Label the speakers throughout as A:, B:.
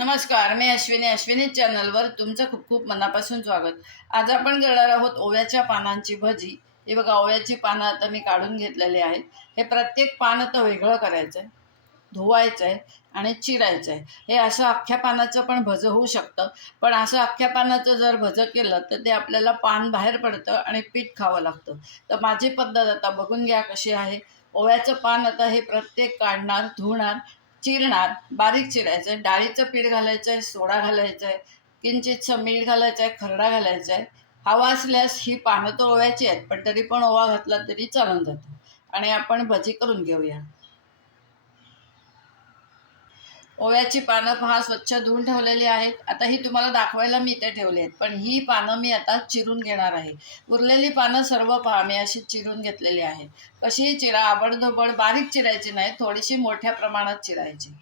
A: नमस्कार मी अश्विनी. अश्विनी चॅनलवर तुमचं खूप खूप मनापासून स्वागत. आज आपण करणार आहोत ओव्याच्या पानांची भजी. हे बघा ओव्याची पानं आता मी काढून घेतलेली आहेत. हे प्रत्येक पान आता वेगळं करायचं आहे धुवायचं आहे आणि चिरायचं आहे हे असं अख्ख्या पानाचं पण भजं होऊ शकतं. पण असं अख्ख्या पानाचं जर भजं केलं तर ते आपल्याला पान बाहेर पडतं आणि पीठ खावं लागतं. तर माझी पद्धत आता बघून घ्या कशी आहे. ओव्याचं पान आता हे प्रत्येक काढणार धुणार चिरणार बारीक चिरायचं डाळीचं पीठ घालायचं आहे सोडा घालायचा आहे किंचितसं मीठ घालायचं आहे खरडा घालायचा आहे हवा असल्यास ही पानं तर ओव्याची आहेत पण तरी पण ओवा घातला तरी चालून जातो. आणि आपण भजी करून घेऊया. ओव्याची पानं पहा स्वच्छ धुवून ठेवलेली आहेत. आता ही तुम्हाला दाखवायला मी इथे ठेवली आहेत. पण ही पानं मी आता चिरून घेणार आहे. उरलेली पानं सर्व पहा मी अशी चिरून घेतलेली आहेत. कशीही चिरा आबडधोबड बारीक चिरायची नाही थोडीशी मोठ्या प्रमाणात चिरायची.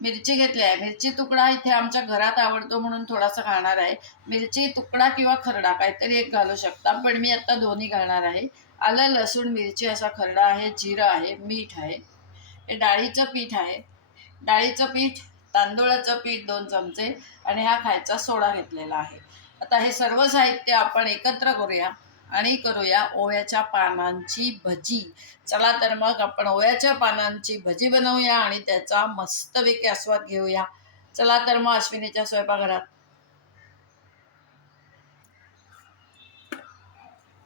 A: मिरची घेतली आहे. मिरची तुकडा इथे आमच्या घरात आवडतो म्हणून थोडासा घालणार आहे. मिरची तुकडा किंवा खरडा काहीतरी एक घालू शकता पण मी आता दोन्ही घालणार आहे. आलं लसूण मिरची असा खरडा आहे जिरं आहे मीठ आहे. हे डाळीचं पीठ आहे. डाळीचं पीठ तांदूळाचं पीठ दोन चमचे आणि हा खायचा सोडा घेतलेला आहे. आता हे सर्व साहित्य आपण एकत्र करूया आणि करूया ओव्याच्या पानांची भजी. चला तर मग आपण ओव्याच्या पानांची भजी बनवूया आणि त्याचा मस्तपैकी आस्वाद घेऊया. चला तर मग अश्विनीच्या स्वयंपाकघरात.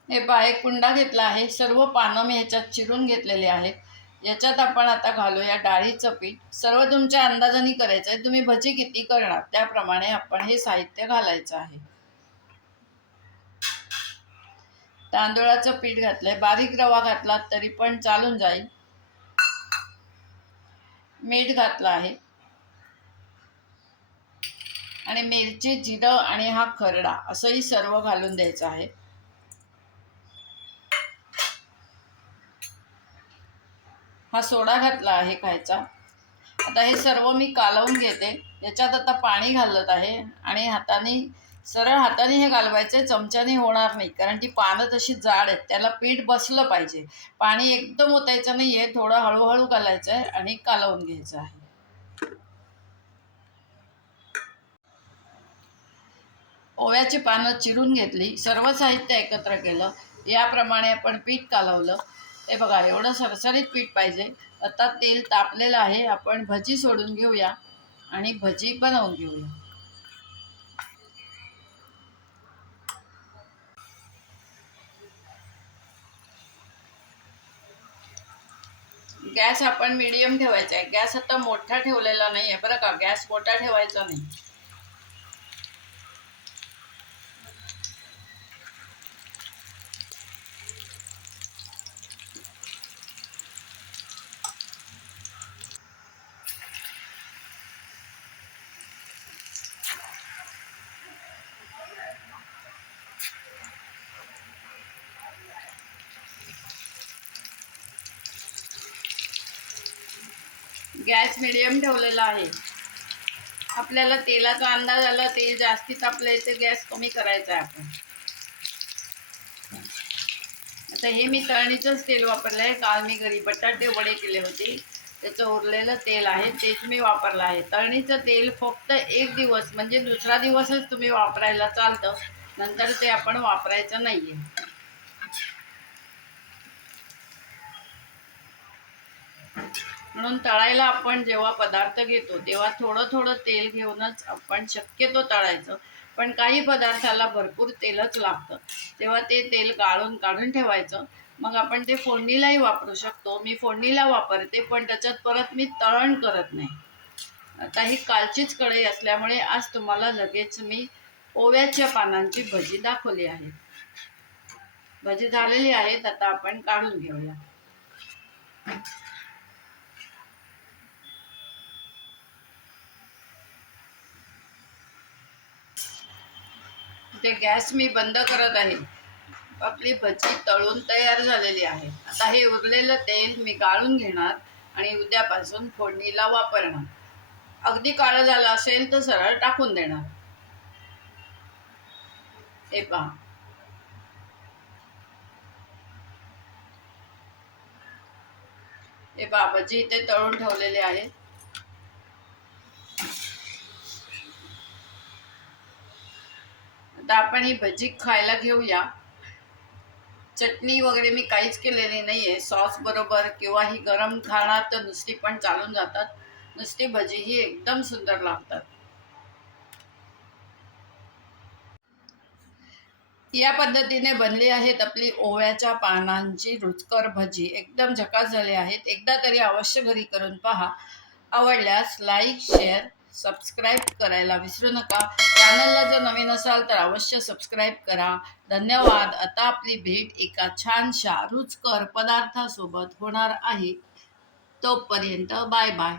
A: हे पहा एक कुंडा घेतला आहे. सर्व पानं मी ह्याच्यात चिरून घेतलेले आहेत. याच्यात आपण आता घालूया डाळीचं पीठ. सर्व तुमच्या अंदाजाने करायचं आहे. तुम्ही भजी किती करणार? त्याप्रमाणे आपण हे साहित्य घालायचं आहे. तांदूळाचं पीठ घातलंय. बारीक रवा घातला तरी पण चालून जाईल. मीठ घातलं आहे. आणि मिरची जिरं आणि हा खरडा असंही सर्व घालून द्यायचं आहे. हा सोडा घातला आहे खायचा. आता हे सर्व मी कालवून घेते. याच्यात आता पाणी घालत आहे आणि हाताने सरळ हाताने हे घालवायचं चमच्याने होणार नाही. कारण ती पानं तशी जाड आहेत त्याला पीठ बसलं पाहिजे. पाणी एकदम ओतायचं नाही आहे थोडं हळूहळू घालायचं आहे आणि कालवून घ्यायचं आहे. ओव्याची पानं चिरून घेतली सर्व साहित्य एकत्र केलं. याप्रमाणे आपण पीठ कालवलं. हे बघा एवढं सरसरीत पीठ पाहिजे. आता तेल तापलेलं आहे आपण भजी सोडून घेऊया आणि भजी बनवून घेऊया. गॅस आपण मिडियम ठेवायचा आहे. गॅस आता मोठा ठेवलेला नाही आहे बरं का? गॅस मोठा ठेवायचा नाही. गॅस मिडियम ठेवलेला आहे. आपल्याला तेलाचा अंदाज आला तेल जास्ती तापलं तर गॅस कमी करायचा आहे आपण. आता हे मी तळणीचंच तेल वापरलं आहे काल मी घरी बटाटे वडे केले होते. त्याचं उरलेलं तेल आहे तेच मी वापरलं आहे. तळणीचं तेल फक्त एक दिवस म्हणजे दुसरा दिवसच तुम्ही वापरायला चालतं. नंतर ते आपण वापरायचं नाही आहे म्हणून तळायला आपण जेव्हा पदार्थ घेतो तेव्हा थोडं थोडं तेल घेऊनच आपण शक्यतो तळायचं. पण काही पदार्थाला भरपूर तेलच लागतं. तेव्हा ते तेल गाळून काढून ठेवायचं. मग आपण ते फोडणीलाही वापरू शकतो. मी फोडणीला वापरते पण त्याच्यात परत मी तळण करत नाही. आता ही कालचीच कढई असल्यामुळे आज तुम्हाला लगेच मी ओव्याच्या पानांची भजी दाखवली आहे. भजी झालेली आहेत आता आपण काढून घेऊया. ते गॅस मी बंद करत आहे. आपली भजी तळून तयार झालेली आहे. आता हे उरलेलं तेल मी गाळून घेणार आणि उद्यापासून फोडणीला वापरणार. अगदी काळं झालं असेल तर सरळ टाकून देणार. हे पहा. हे पहा भजी इथे तळून ठेवलेले आहेत. आता आपण ही भजी खायला घेऊया. चटणी वगैरे मी काहीच केलेली नाही आहे सॉस बरोबर किंवा ही गरम खाणार तर नुसती पण चालून जातात. नुसती भजी ही एकदम सुंदर लागतात. या पद्धतीने बनली आहेत आपली ओव्याच्या पानांची रुचकर भजी. एकदम झकास झाली आहेत. एकदा तरी अवश्य घरी करून पहा. आवडल्यास लाईक शेअर सबस्क्राईब करायला विसरू नका. चॅनलला जर नवीन असाल तर अवश्य सबस्क्राईब करा. धन्यवाद. आता आपली भेट एका छानशा रुचकर पदार्थासोबत होणार आहे. तोपर्यंत बाय बाय